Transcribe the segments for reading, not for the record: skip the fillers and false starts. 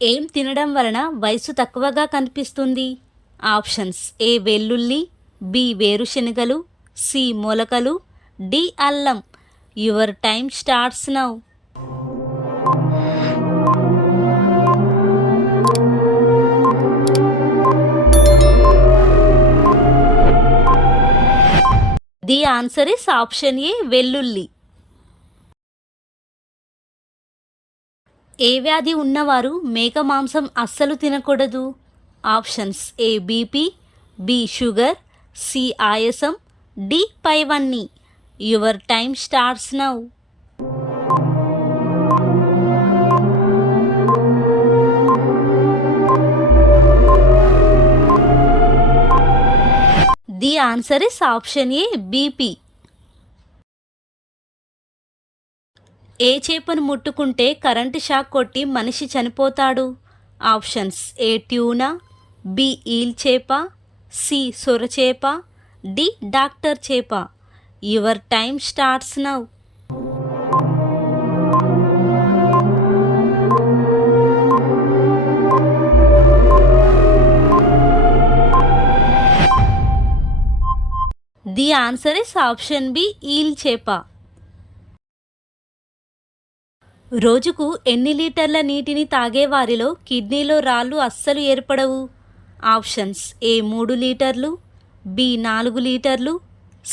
ఏం తినడం వలన వయసు తక్కువగా కనిపిస్తుంది? ఆప్షన్స్: ఏ వెల్లుల్లి, బి వేరుశెనగలు, సి మొలకలు, డి అల్లం. Your time starts now. The answer is option A వెల్లుల్లి. ఏ వ్యాధి ఉన్నవారు మేక మాంసం అస్సలు తినకూడదు? Options: A BP, B sugar, C ఆయాసం, డి పైవన్నీ. Your time starts now. The answer is option A BP. ఏ చేపను ముట్టుకుంటే కరెంటు షాక్ కొట్టి మనిషి చనిపోతాడు? Options: A tuna, B eel చేప, సి సొరచేప, డి డాక్టర్ చేప. Your time starts now. The answer is option B eel చేప. రోజుకు ఎన్ని లీటర్ల నీటిని తాగేవారిలో కిడ్నీలో రాళ్ళు అస్సలు ఏర్పడవు? ఆప్షన్స్: ఏ 3 లీటర్లు, బి 4 లీటర్లు,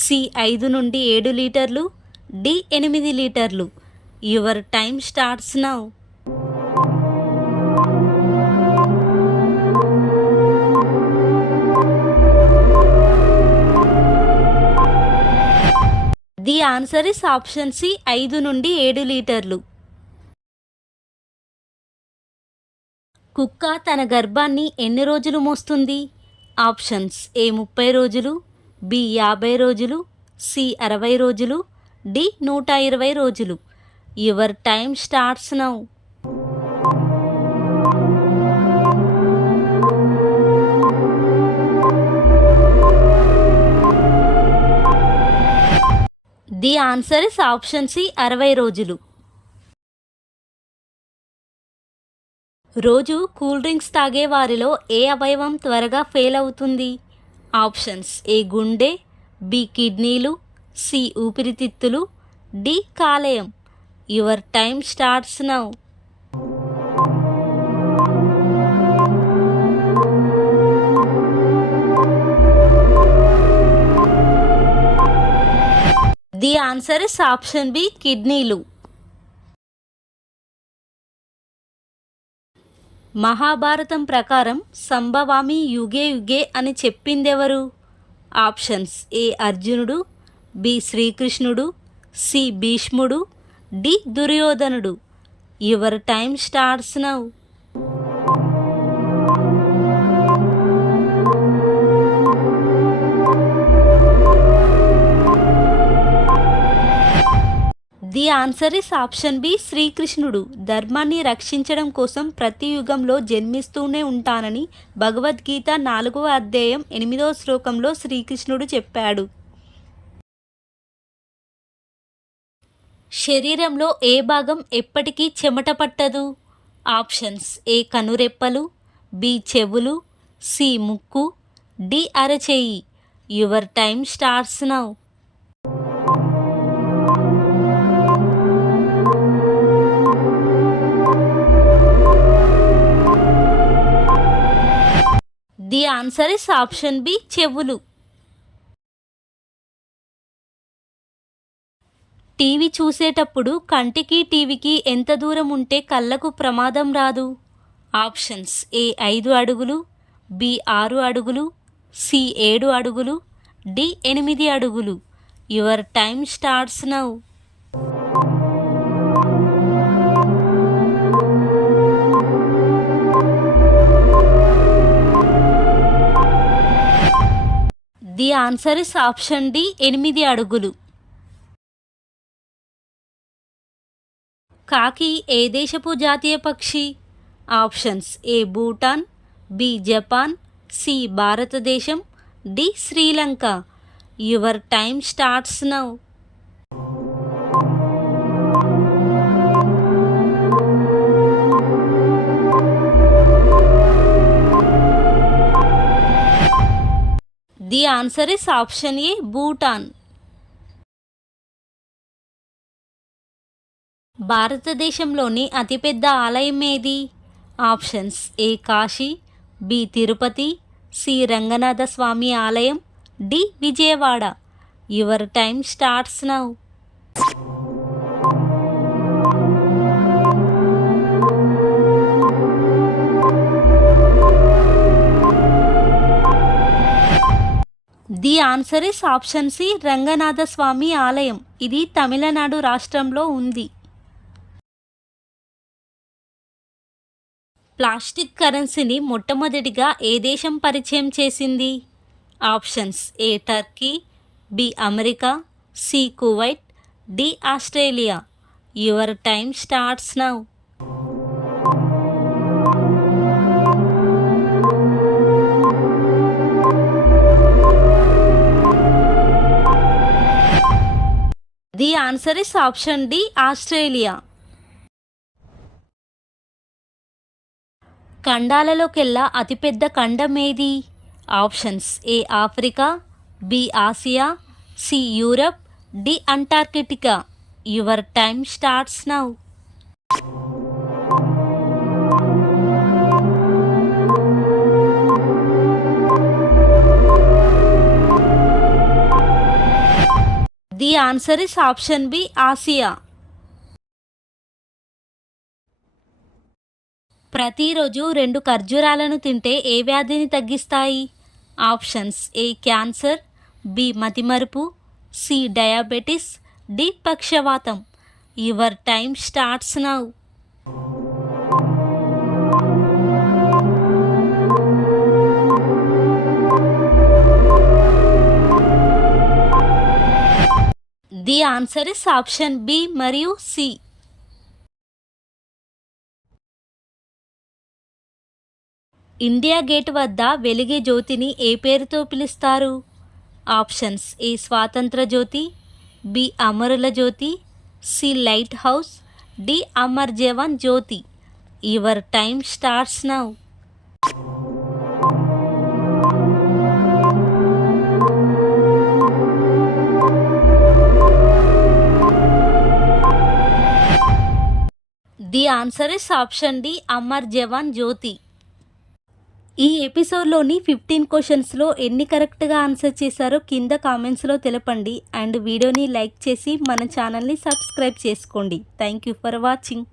సి 5 నుండి 7 లీటర్లు, డి 8 లీటర్లు. Your time starts now. The answer is option C 5 నుండి 7 లీటర్లు. కుక్క తన గర్భాన్ని ఎన్ని రోజులు మోస్తుంది? ఆప్షన్స్: ఏ 30 రోజులు, బి 50 రోజులు, సి 60 రోజులు, డి 120 రోజులు. Your time starts now. The answer is option C 60 రోజులు. రోజు కూల్ డ్రింక్స్ తాగే వారిలో ఏ అవయవం త్వరగా ఫెయిల్ అవుతుంది? ఆప్షన్స్: ఏ గుండె, బి కిడ్నీలు, సి ఊపిరితిత్తులు, డి కాలేయం. Your time starts now. The answer is option B కిడ్నీలు. మహాభారతం ప్రకారం సంభవామి యుగే యుగే అని చెప్పిందెవరు? ఆప్షన్స్: ఏ అర్జునుడు, బి శ్రీకృష్ణుడు, సి భీష్ముడు, డి దుర్యోధనుడు. Your time starts now. The answer is option B శ్రీకృష్ణుడు. ధర్మాన్ని రక్షించడం కోసం ప్రతి యుగంలో జన్మిస్తూనే ఉంటానని భగవద్గీత 4వ అధ్యాయం 8వ శ్లోకంలో శ్రీకృష్ణుడు చెప్పాడు. శరీరంలో ఏ భాగం ఎప్పటికీ చెమట పట్టదు? ఆప్షన్స్: ఏ కనురెప్పలు, బి చెవులు, సి ముక్కు, డి అరచేయి. Your time starts now. The answer is option B చెవులు. టీవీ చూసేటప్పుడు కంటికి టీవీకి ఎంత దూరం ఉంటే కళ్ళకు ప్రమాదం రాదు? ఆప్షన్స్: ఏ 5 అడుగులు, బి 6 అడుగులు, సి 7 అడుగులు, డి 8 అడుగులు. Your time starts now. The answer is option D 8 అడుగులు. కాకి ఏ దేశపు జాతీయ పక్షి? Options: A Bhutan, B Japan, C Bharatadesam, D Sri Lanka. Your time starts now. The answer is option A Bhutan. భారతదేశంలోని అతిపెద్ద ఆలయం ఏది? Options A Kashi, B Tirupati, C Ranganatha Swami ఆలయం, D Vijayawada. Your time starts now. The answer is option C Ranganatha Swami ఆలయం. ఇది తమిళనాడు రాష్ట్రంలో ఉంది. ప్లాస్టిక్ కరెన్సీని మొట్టమొదటిగా ఏ దేశం పరిచయం చేసింది? Options A Turkey, B America, C Kuwait, D Australia. Your time starts now. The answer is option D Australia. ఖండాలలోకెల్లా అతిపెద్ద ఖండం ఏది? Options A Africa, B Asia, C Europe, D Antarctica. Your time starts now. The answer is option B Asia. ప్రతిరోజు 2 ఖర్జూరాలను తింటే ఏ వ్యాధిని తగ్గిస్తాయి? ఆప్షన్స్ ఏ క్యాన్సర్, బి మతిమరుపు, సి డయాబెటిస్, డి పక్షవాతం. Your time starts now. The answer is option B మరియు C. India gate వద్ద వెలిగే జ్యోతిని ఏ పేరుతో పిలుస్తారు? ఆప్షన్స్ ఏ స్వాతంత్ర జ్యోతి, బి అమరుల Jyoti, C light house, D Amar Jawan Jyoti. Your time starts now. The answer is option D Amar Jawan Jyoti. ఈ ఎపిసోడ్లోని 15 క్వశ్చన్స్లో ఎన్ని కరెక్ట్గా ఆన్సర్ చేశారో కింద కామెంట్స్లో తెలపండి. అండ్ వీడియోని లైక్ చేసి మన ఛానల్ని సబ్స్క్రైబ్ చేసుకోండి. Thank you for watching.